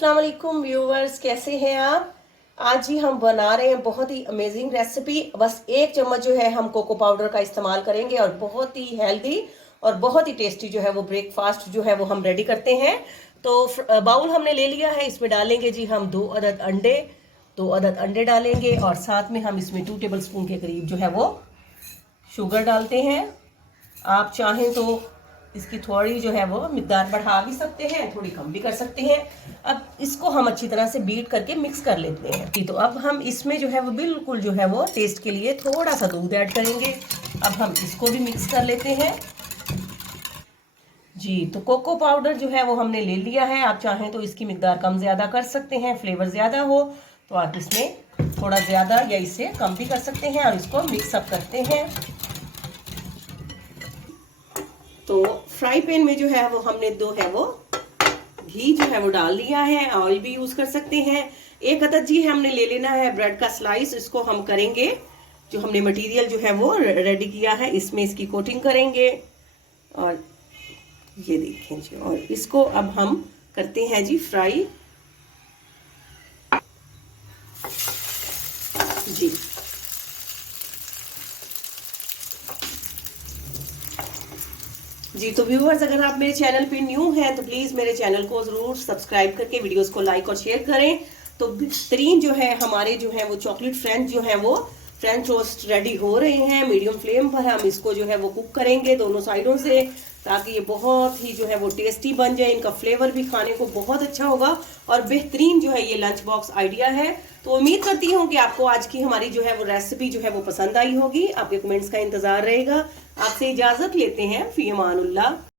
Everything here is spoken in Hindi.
अस्सलाम वालेकुम व्यूवर्स, कैसे हैं आप। आज ही हम बना रहे हैं बहुत ही अमेजिंग रेसिपी। बस 1 चम्मच जो है हम कोको पाउडर का इस्तेमाल करेंगे और बहुत ही हेल्दी और बहुत ही टेस्टी जो है वो ब्रेकफास्ट जो है वो हम रेडी करते हैं। तो बाउल हमने ले लिया है, इसमें डालेंगे जी हम 2 अदद अंडे डालेंगे और साथ में हम इसमें 2 टेबल स्पून के करीब जो है वो शुगर डालते हैं। आप चाहें तो इसकी थोड़ी जो है वो मिकदार बढ़ा भी सकते हैं, थोड़ी कम भी कर सकते हैं। अब इसको हम अच्छी तरह से बीट करके मिक्स कर लेते हैं। तो अब हम इसमें जो है वो बिल्कुल जो है वो टेस्ट के लिए थोड़ा सा दूध ऐड करेंगे। अब हम इसको भी मिक्स कर लेते हैं जी। तो कोको पाउडर जो है वो हमने ले लिया है। आप चाहें तो इसकी मिकदार कम ज़्यादा कर सकते हैं, फ्लेवर ज़्यादा हो तो आप इसमें थोड़ा ज़्यादा या इससे कम भी कर सकते हैं और इसको मिक्सअप करते हैं। तो फ्राई पैन में जो है वो हमने घी जो है वो डाल दिया है। ऑयल भी यूज कर सकते हैं। 1 अदद जी हमने ले लेना है ब्रेड का स्लाइस। इसको हम करेंगे, जो हमने मटेरियल जो है वो रेडी किया है इसमें इसकी कोटिंग करेंगे और ये देखें जी। और इसको अब हम करते हैं जी फ्राई जी। जी तो व्यूअर्स, अगर आप मेरे चैनल पे न्यू हैं तो प्लीज़ मेरे चैनल को ज़रूर सब्सक्राइब करके वीडियोस को लाइक और शेयर करें। तो बेहतरीन जो है हमारे जो है वो चॉकलेट फ्रेंच जो है वो फ्रेंच टोस्ट रेडी हो रहे हैं। मीडियम फ्लेम पर हम इसको जो है वो कुक करेंगे दोनों साइडों से, ताकि ये बहुत ही जो है वो टेस्टी बन जाए। इनका फ्लेवर भी खाने को बहुत अच्छा होगा और बेहतरीन जो है ये लंच बॉक्स आइडिया है। तो उम्मीद करती हूँ कि आपको आज की हमारी जो है वो रेसिपी जो है वो पसंद आई होगी। आपके कमेंट्स का इंतजार रहेगा। आपसे इजाजत लेते हैं। फी अमानुल्लाह।